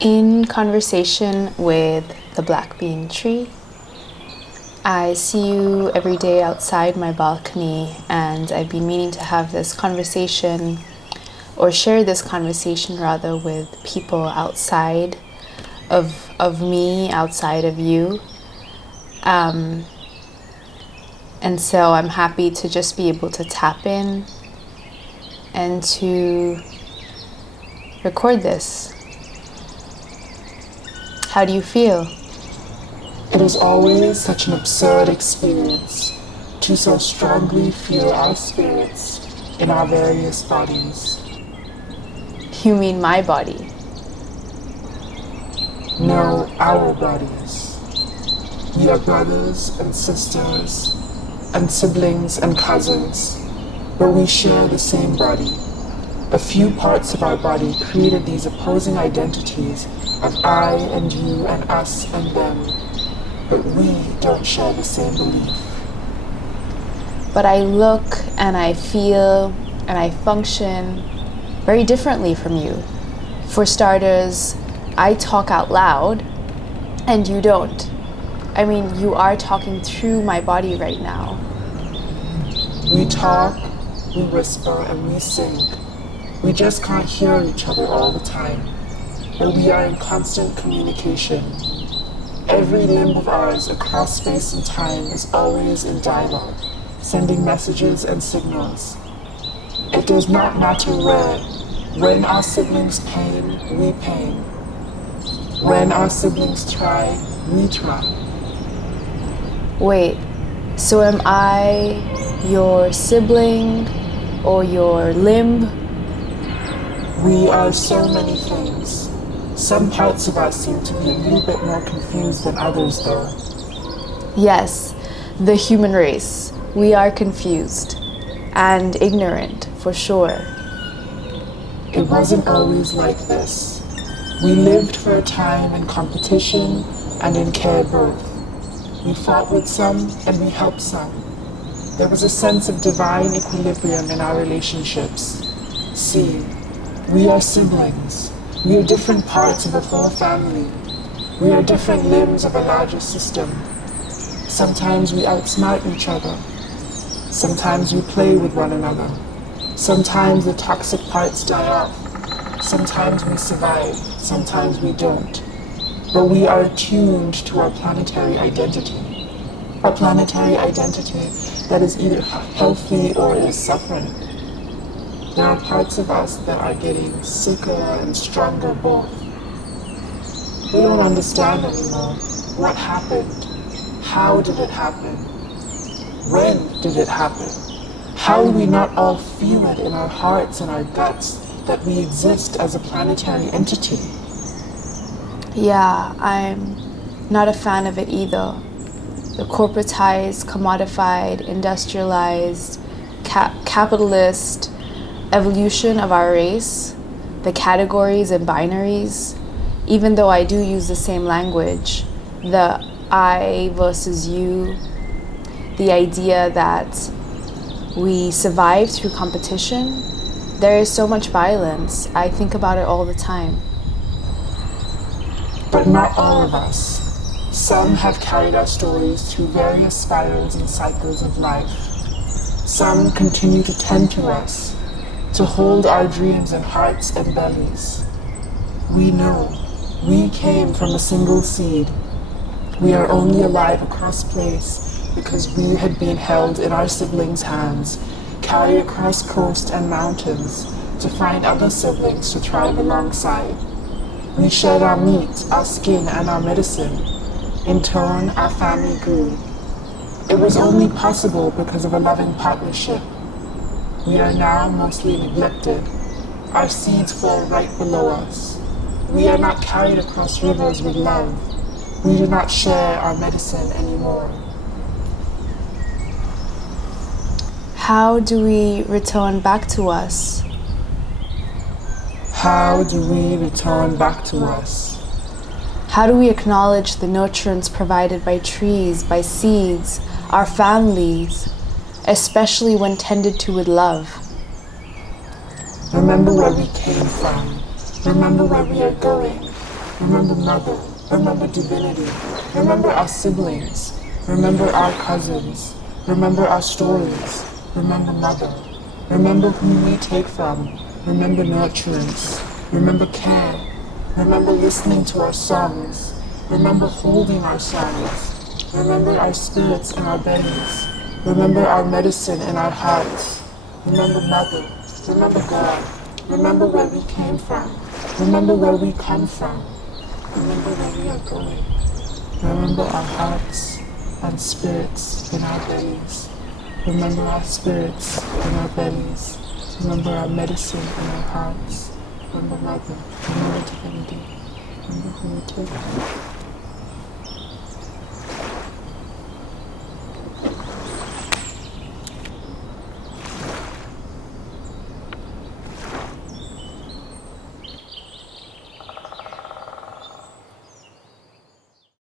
In conversation with the black bean tree, I see you every day outside my balcony, and I've been meaning to have this conversation, or share this conversation rather, with people outside of me, outside of you. And so I'm happy to just be able to tap in and to record this. How do you feel? It is always such an absurd experience to so strongly feel our spirits in our various bodies. You mean my body? No, our bodies. We are brothers and sisters and siblings and cousins, but we share the same body. A few parts of our body created these opposing identities of I and you and us and them, but we don't share the same belief. But I look and I feel and I function very differently from you. For starters, I talk out loud and you don't. I mean, you are talking through my body right now. We talk, we whisper, and we sing. We just can't hear each other all the time, but we are in constant communication. Every limb of ours across space and time is always in dialogue, sending messages and signals. It does not matter where. When our siblings pain, we pain. When our siblings try, we try. Wait, so am I your sibling or your limb? We are so many things. Some parts of us seem to be a little bit more confused than others, though. Yes, the human race. We are confused and ignorant, for sure. It wasn't always like this. We lived for a time in competition and in care birth. We fought with some and we helped some. There was a sense of divine equilibrium in our relationships. See, we are siblings. We are different parts of a whole family. We are different limbs of a larger system. Sometimes we outsmart each other. Sometimes we play with one another. Sometimes the toxic parts die off. Sometimes we survive. Sometimes we don't. But we are attuned to our planetary identity. A planetary identity that is either healthy or is suffering. There are parts of us that are getting sicker and stronger both. We don't understand anymore. What happened? How did it happen? When did it happen? How do we not all feel it in our hearts and our guts that we exist as a planetary entity? Yeah, I'm not a fan of it either. The corporatized, commodified, industrialized, capitalist evolution of our race, the categories and binaries, even though I do use the same language, the I versus you, the idea that we survive through competition, there is so much violence. I think about it all the time. But not all of us. Some have carried our stories through various spirals and cycles of life. Some continue to tend to us, to hold our dreams in hearts and bellies. We know we came from a single seed. We are only alive across place because we had been held in our siblings' hands, carried across coast and mountains to find other siblings to thrive alongside. We shared our meat, our skin, and our medicine. In turn, our family grew. It was only possible because of a loving partnership. We are now mostly neglected. Our seeds fall right below us. We are not carried across rivers with love. We do not share our medicine anymore. How do we return back to us? How do we return back to us? How do we acknowledge the nurturance provided by trees, by seeds, our families, especially when tended to with love? Remember where we came from. Remember where we are going. Remember Mother. Remember divinity. Remember our siblings. Remember our cousins. Remember our stories. Remember Mother. Remember who we take from. Remember nurturance. Remember care. Remember listening to our songs. Remember holding our songs. Remember our spirits in our bellies. Remember our medicine in our hearts. Remember Mother. Remember God. Remember where we came from. Remember where we come from. Remember where we are going. Remember our hearts and spirits in our bellies. Remember our spirits in our bellies. Remember our medicine in our hearts. Remember Mother. Remember divinity. Remember who we take from.